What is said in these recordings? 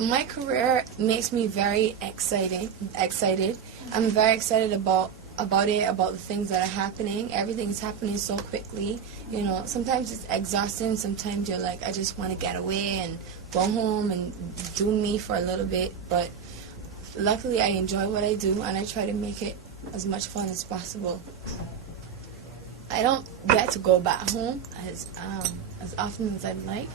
My career makes me very excited. I'm very excited about the things that are happening. Everything's happening so quickly. You know, sometimes it's exhausting. Sometimes you're like, I just want to get away and go home and do me for a little bit. But luckily, I enjoy what I do, and I try to make it as much fun as possible. I don't get to go back home as often as I'd like.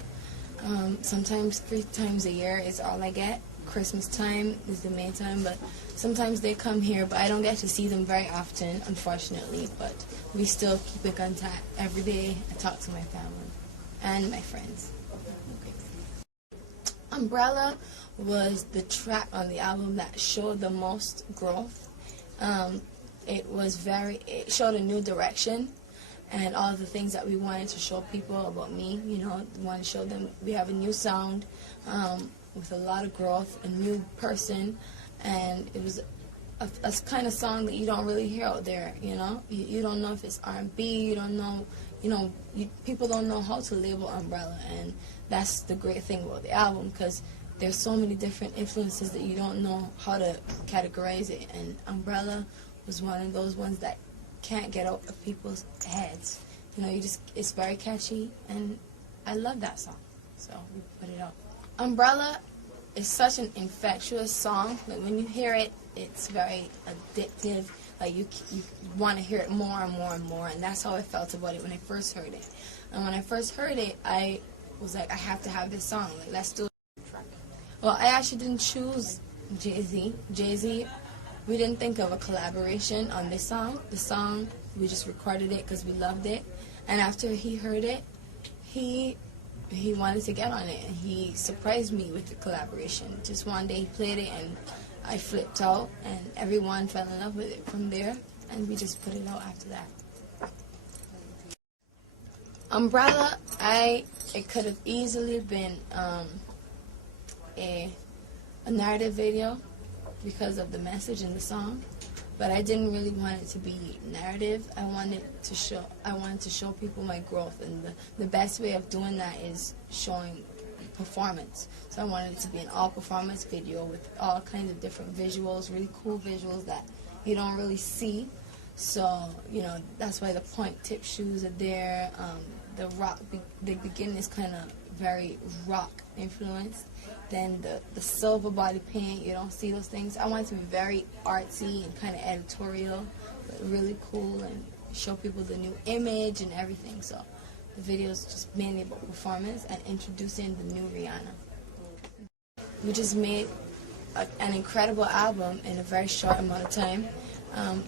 Sometimes 3 times a year is all I get. Christmas time is the main time, but sometimes they come here, but I don't get to see them very often, unfortunately. But we still keep in contact every day. I talk to my family and my friends. Umbrella was the track on the album that showed the most growth. It showed a new direction. And all the things that we wanted to show people about me, you know, we want to show them we have a new sound with a lot of growth, a new person, and it was a kind of song that you don't really hear out there, you know. You don't know if it's R&B, you don't know, people don't know how to label Umbrella, and that's the great thing about the album, because there's so many different influences that you don't know how to categorize it, and Umbrella was one of those ones that can't get out of people's heads. You know, it's very catchy, and I love that song, so we put it out. Umbrella is such an infectious song. Like, when you hear it, it's very addictive. Like, you want to hear it more and more and more, and that's how I felt about it when I first heard it. And when I first heard it, I was like, I have to have this song. Like, let's do it. Well, I actually didn't choose Jay-Z. We didn't think of a collaboration on this song. The song, we just recorded it because we loved it. And after he heard it, he wanted to get on it. And he surprised me with the collaboration. Just one day he played it and I flipped out. And everyone fell in love with it from there. And we just put it out after that. Umbrella, it could have easily been a narrative video, because of the message in the song, but I didn't really want it to be narrative. I wanted to show people my growth, and the best way of doing that is showing performance. So I wanted it to be an all performance video with all kinds of different visuals, really cool visuals that you don't really see. So, you know, that's why the point tip shoes are there. The beginning is kind of very rock influenced. Then the silver body paint, you don't see those things. I want it to be very artsy and kind of editorial, but really cool, and show people the new image and everything. So the video is just mainly about performance and introducing the new Rihanna. We just made an incredible album in a very short amount of time.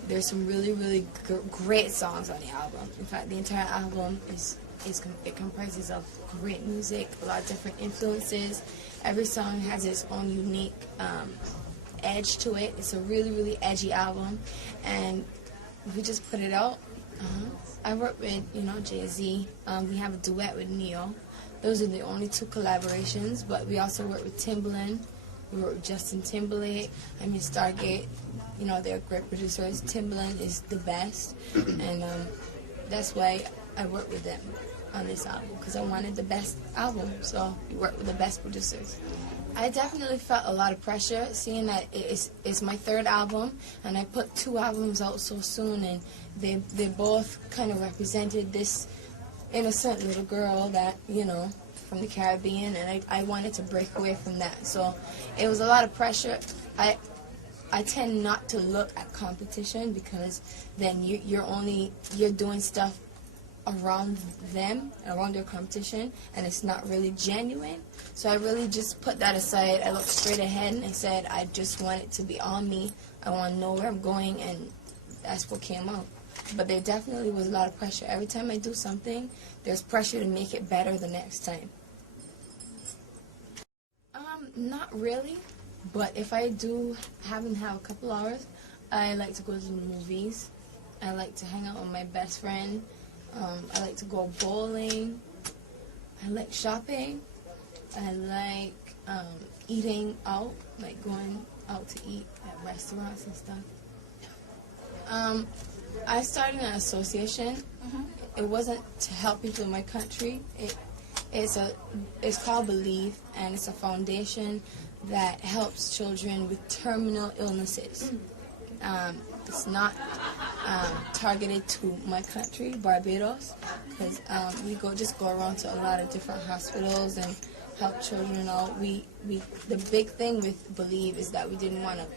There's some really, really great songs on the album. In fact, the entire album it comprises of great music, a lot of different influences. Every song has its own unique edge to it. It's a really, really edgy album, and we just put it out. I work with, Jay-Z. We have a duet with Neo. Those are the only 2 collaborations, but we also work with Timbaland. We work with Justin Timberlake. Stargate. They're great producers. Timbaland is the best, and that's why I work with them on this album, because I wanted the best album, so we worked with the best producers. I definitely felt a lot of pressure, seeing that it's my 3rd album, and I put 2 albums out so soon, and they both kind of represented this innocent little girl that, from the Caribbean, and I wanted to break away from that. So it was a lot of pressure. I tend not to look at competition, because then you're doing stuff around them, around their competition, and it's not really genuine. So I really just put that aside. I looked straight ahead and I said, I just want it to be on me. I want to know where I'm going, and that's what came out. But there definitely was a lot of pressure. Every time I do something, there's pressure to make it better the next time. Not really, but if I do happen to have a couple hours, I like to go to the movies. I like to hang out with my best friend. I like to go bowling. I like shopping. I like eating out, like going out to eat at restaurants and stuff. I started an association. It wasn't to help people in my country. It's called Believe, and it's a foundation that helps children with terminal illnesses. It's not targeted to my country, Barbados, because we go around to a lot of different hospitals and help children out. The big thing with Believe is that we didn't want to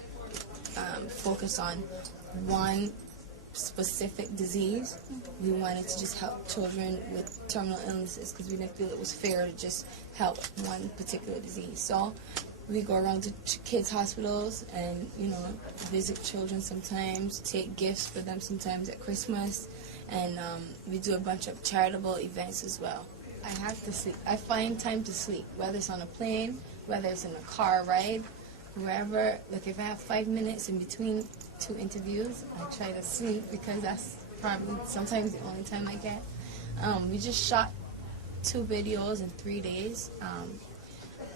focus on one specific disease. We wanted to just help children with terminal illnesses because we didn't feel it was fair to just help one particular disease. So we go around to kids' hospitals and, visit children sometimes, take gifts for them sometimes at Christmas, and we do a bunch of charitable events as well. I have to sleep. I find time to sleep, whether it's on a plane, whether it's in a car ride, wherever. Like if I have 5 minutes in between 2 interviews, I try to sleep because that's probably sometimes the only time I get. We just shot 2 videos in 3 days.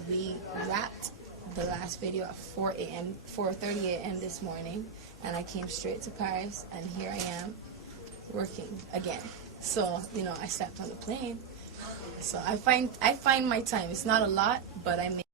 We wrapped the last video at 4:30 a.m. this morning, and I came straight to Paris, and here I am working again. So, I slept on the plane. So I find my time. It's not a lot, but I make